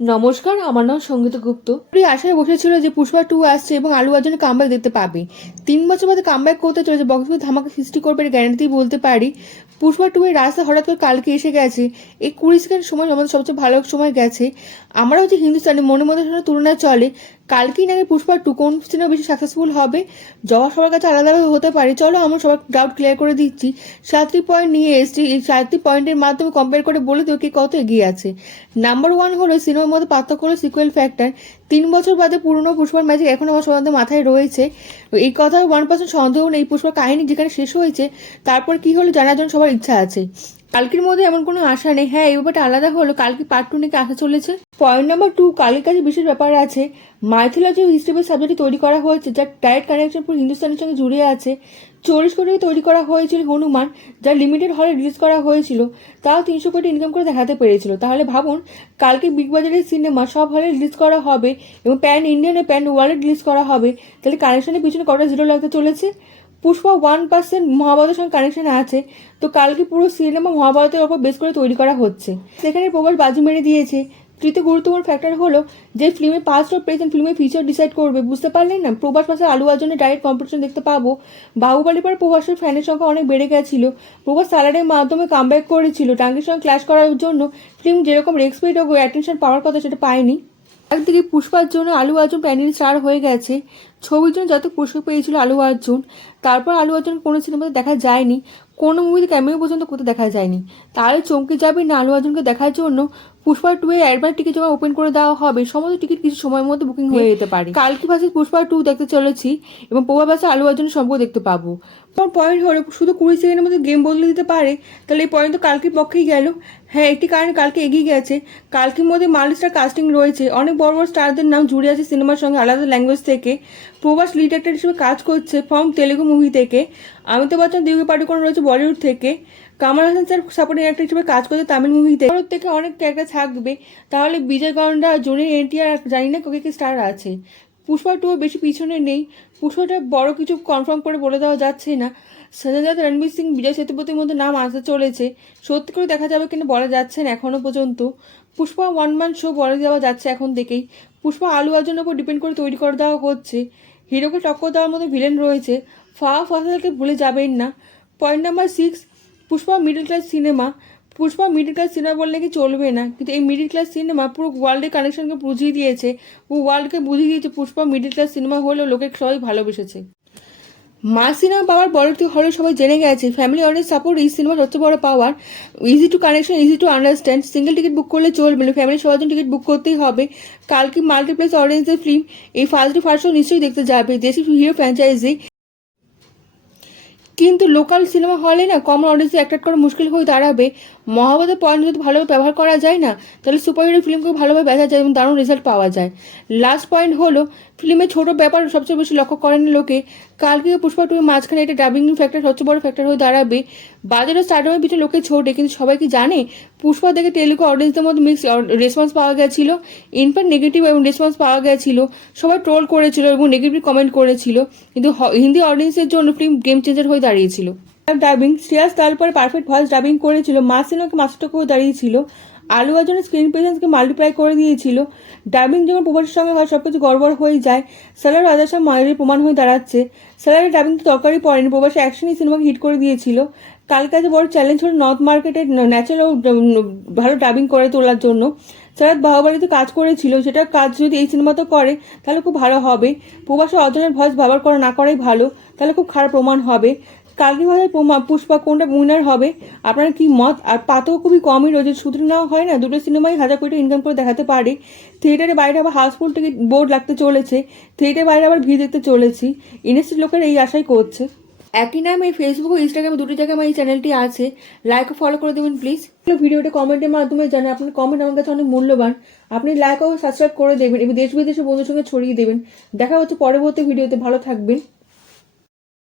নমস্কার, আমার নাম সঙ্গীতা গুপ্ত। আশায় বসেছিল যে পুষ্পা 2 আসছে এবং আলু অর্জুনের কামব্যাক দেখতে পাবে। 3 বছর বাদে কামব্যাক করতে চলেছে, বক্স অফিসে ধামাকা সৃষ্টি করবে গ্যারান্টি বলতে পারি। পুষ্পা 2 এর রাস্তা হঠাৎ করে কালকে এসে গেছে। এই 20 সেকেন্ড সময় আমাদের সবচেয়ে ভালো সময় গেছে। আমরা হচ্ছে হিন্দুস্তানি মনের মধ্যে তুলনা চলে কালকেই নাকি পুষ্পা 2 কোন সিনেমা বেশি সাকসেসফুল হবে। জবা সবার কাছে আলাদাভাবে হতে পারে। চলো আমরা সবার ডাউট ক্লিয়ার করে দিচ্ছি। 7টি পয়েন্ট নিয়ে এসেছি। এই 7টি পয়েন্টের মাধ্যমে কম্পেয়ার করে বলে দেবো কে কত এগিয়ে আছে। নাম্বার 1 হলো সিনেমার মধ্যে পার্থক্য হলো সিকুয়েল ফ্যাক্টর। 3 বছর বাদে পুরনো পুষ্পার ম্যাজিক এখন আমার সবার মাথায় রয়েছে। এই কথা 1% সন্দেহ নেই। পুষ্পার কাহিনী যেখানে শেষ হয়েছে তারপর কি হলো জানার জন্য সবার ইচ্ছা আছে। কালকের মধ্যে এমন কোনো আশা নেই। হ্যাঁ, এই ব্যাপারটা আলাদা হলো কালকে পার্ট 2 নাকি আসা চলেছে। পয়েন্ট নাম্বার 2, কালকের কাছে বিশেষ ব্যাপার আছে। মাইথোলজি ও হিস্ট্রি বেস সাবজেক্টে তৈরি করা হয়েছে, যার ডাইরেক্ট কানেকশন পুরো হিন্দুস্তানের সঙ্গে জুড়ে আছে। 40 কোটি তৈরি করা হয়েছিল হনুমান, যা লিমিটেড হলে রিলিজ করা হয়েছিল, তাও 300 কোটি ইনকাম করে দেখাতে পেরেছিল। তাহলে ভাবুন, কালকে বিগ বাজারের সিনেমা সব হলে রিলিজ করা হবে এবং প্যান ইন্ডিয়ানে প্যান ওয়ার্ল্ডে রিলিজ করা হবে, তাহলে কানেকশনের পিছনে কটা জিরো লাগতে চলেছে। পুষ্পা 1% মহাভারতের সঙ্গে কানেকশন আছে, তো কালকে পুরো সিনেমা মহাভারতের ওপর বেস করে তৈরি করা হচ্ছে। সেখানে প্রবাস বাজি মেরে দিয়েছে। তৃতীয় গুরুত্বপূর্ণ ফ্যাক্টর হলো যে ফিল্মের পাস্ট ও প্রেজেন্ট ফিল্মের ফিচার ডিসাইড করবে। বুঝতে পারলেন না? প্রভাস পাশে আলু অর্জুনের ডাইরেক্ট কম্পিটিশন দেখতে পাবো। বাহুবলীর পর প্রভাসের ফ্যানের সংখ্যা অনেক বেড়ে গেছিল। প্রভাস স্যালাডের মাধ্যমে কামব্যাক করেছিল। টাঙ্গির সঙ্গে ক্ল্যাশ করার জন্য ফিল্ম যেরকম রেসপেক্ট ও অ্যাটেনশন পাওয়ার কথা সেটা পায়নি। একদিকে পুষ্পার জন্য আলু অর্জুন প্যানেল স্টার হয়ে গেছে। ছবির জন্য যত পুরস্কার পেয়েছিল আলু অর্জুন, তারপর আলু অর্জুন কোনো সিনেমাতে দেখা যায়নি, কোনো মুভিতে ক্যামেও পর্যন্ত করতে দেখা যায়নি। তাহলে চমকে যাবে না আলু অর্জুনকে দেখার জন্য পুষ্পা 2 এর অ্যাডভান্স টিকিট যখন ওপেন করে দেওয়া হবে, সমস্ত টিকিট কিছু সময়ের মধ্যে বুকিং হয়ে যেতে পারে। কালকে ভার্সেস পুষ্পা 2 দেখতে চলেছি এবং প্রভাস ভার্সেস আলু অর্জুনের সম্পর্ক দেখতে পাবো। পয়েন্ট হলো শুধু 20 সেকেন্ডের মধ্যে গেম বদলে দিতে পারে, তাহলে এই পয়েন্ট তো কালকের পক্ষেই গেল। হ্যাঁ, একটি কারণে কালকে এগিয়ে গেছে। কালকের মধ্যে মাল্টিস্টার কাস্টিং রয়েছে, অনেক বড় বড় স্টারদের নাম জুড়ে আছে সিনেমার সঙ্গে আলাদা ল্যাঙ্গুয়েজ থেকে। প্রভাস লিড অ্যাক্টর হিসেবে কাজ করছে ফ্রম তেলেগু মুভি থেকে। অমিতাভ বচ্চন দীপিকা পাডুকোন রয়েছে বলিউড থেকে। Kamal Hasan sir supporting actor হিসেবে কাজ করছে তামিল মুভিতে। ভারত থেকে অনেক ক্যারেক্টার থাকবে। তাহলে বিজয় গন্ডা, জুনিয়র এনটিআর, জানি না কে স্টার আছে। পুষ্পা 2 বেশি পিছনে নেই। পুষ্পাটা বড় কিছু কনফার্ম করে বলে দেওয়া যাচ্ছে না। সঞ্জয় দত্ত, রণবীর সিং, বিজয় সেতুপতির মধ্যে নাম আসতে চলেছে। সত্যি করে দেখা যাবে কিনা বলা যাচ্ছে না এখনো পর্যন্ত। পুষ্পা 1 মান শো বলে দেওয়া যাচ্ছে এখন থেকেই। পুষ্পা আলু অর্জুনের উপর ডিপেন্ড করে তৈরি করে দেওয়া হচ্ছে। হিরোকে টক্কর দেওয়ার মতো ভিলেন রয়েছে। ফাওয়া ফাসালকে ভুলে যাবেন না। Point number 6, Pushpa middle class cinema. Pushpa middle class cinema বললে কি চলবে না, কিন্তু এই মিডল ক্লাস সিনেমা পুরো ওয়ার্ল্ডের কানেকশনকে বুঝিয়ে দিয়েছে। পুরো ওয়ার্ল্ডকে বুঝিয়ে দিয়েছে পুষ্পা মিডল ক্লাস সিনেমা হলেও লোকে সবাই ভালোবেসেছে। মাস সিনেমা পাওয়ার বড়টি হলে সবাই জেনে গেছে। ফ্যামিলি অডিয়েন্স সাপোর্ট এই সিনেমার সবচেয়ে বড় power. Easy to connection, easy to understand. Single ticket book করলে চলবে না, ফ্যামিলি সবার জন্য টিকিট বুক করতেই হবে। কালকে মাল্টিপ্লেক্স অডিয়েন্সের ফিল্ম এই ফার্স্ট শো নিশ্চয়ই দেখতে যাবে। দেশি হিরো ফ্র্যাঞ্চাইজি, কিন্তু লোকাল সিনেমা হলে না কমন অডিয়েন্সে অ্যাট্রাক্ট করা মুশকিল হয়ে দাঁড়াবে। মহাভারতের পয়েন্ট যদি ভালোভাবে ব্যবহার করা যায় না, তাহলে সুপার হিরো ফিল্মকেও ভালোভাবে বেচা যায় এবং দারুণ রেজাল্ট পাওয়া যায়। লাস্ট পয়েন্ট হলো ফিল্মের ছোট ব্যাপার সবচেয়ে বেশি লক্ষ্য করেন লোকে। কালকে পুষ্পা 2 এর মাঝখানে এটা ডাবিং ফ্যাক্টর সবচেয়ে বড় ফ্যাক্টর হয়ে দাঁড়াবে। বাজারে স্টারডমের পিছনে লোকে ছোটে, কিন্তু সবাই কি জানে পুষ্পা দেখে তেলুগু অডিয়েন্সদের মধ্যে মিক্স রেসপন্স পাওয়া গেছিল। ইনফ্যাক্ট নেগেটিভ এবং রেসপন্স পাওয়া গেছিল। সবাই ট্রোল করেছিল এবং নেগেটিভ কমেন্ট করেছিল, কিন্তু হিন্দি অডিয়েন্সের জন্য ফিল্ম গেম চেঞ্জার হয়ে দাঁড়িয়েছিল। ডাবিং শ্রেয়াস তারপরে পারফেক্ট ভয়েস ডাবিং করেছিল। মাস সিনেমাকে মাস্টার করে দাঁড়িয়েছিল। আলু অর্জুনের স্ক্রিন প্রেজেন্সকে মাল্টিপ্লাই করে দিয়েছিল। ডাবিং যখন প্রভাসের সঙ্গে হয় সবকিছু গড়বড় হয়ে যায়। স্যালার রাজার মায়ের প্রমাণ হয়ে দাঁড়াচ্ছে। স্যালারের ডাবিং তো দরকারই পড়েনি, প্রভাসের অ্যাকশনই সিনেমাকে হিট করে দিয়েছিল। কাল কাছে বড় চ্যালেঞ্জ হলো নর্থ মার্কেটের ন্যাচারাল ভালো ডাবিং করে তোলার জন্য। স্যার বাহুবলীতে কাজ করেছিল, সেটা কাজ যদি এই সিনেমাতে করে তাহলে খুব ভালো হবে। প্রভাসের অর্জুনের ভয়েস ব্যবহার করা না করাই ভালো, তাহলে খুব খারাপ প্রমাণ হবে। কালকে ভাবে পুষ্পা কোনটা উইনার হবে, আপনার কি মত? আর পাতেও খুবই কমই রয়েছে, শুটিং নেওয়া হয় না, দুটো সিনেমাই 1000 কোটি ইনকাম করে দেখাতে পারে। থিয়েটারের বাইরে আবার হাউসফুল টিকিট বোর্ড লাগতে চলেছে। থিয়েটারের বাইরে আবার ভিড় দেখতে চলেছি। ইন্ডাস্ট্রির লোকেরা এই আশাই করছে। একই নামে ফেসবুক ও ইনস্টাগ্রামে দুটি জায়গায় আমার এই চ্যানেলটি আছে, লাইক ও ফলো করে দেবেন প্লিজ। ভিডিওটা কমেন্টের মাধ্যমে জানেন, আপনার কমেন্ট আমার কাছে অনেক মূল্যবান। আপনি লাইক ও সাবস্ক্রাইব করে দেবেন এবং দেশ বিদেশের বন্ধুর সঙ্গে ছড়িয়ে দেবেন। দেখা হচ্ছে পরবর্তী ভিডিওতে, ভালো থাকবেন।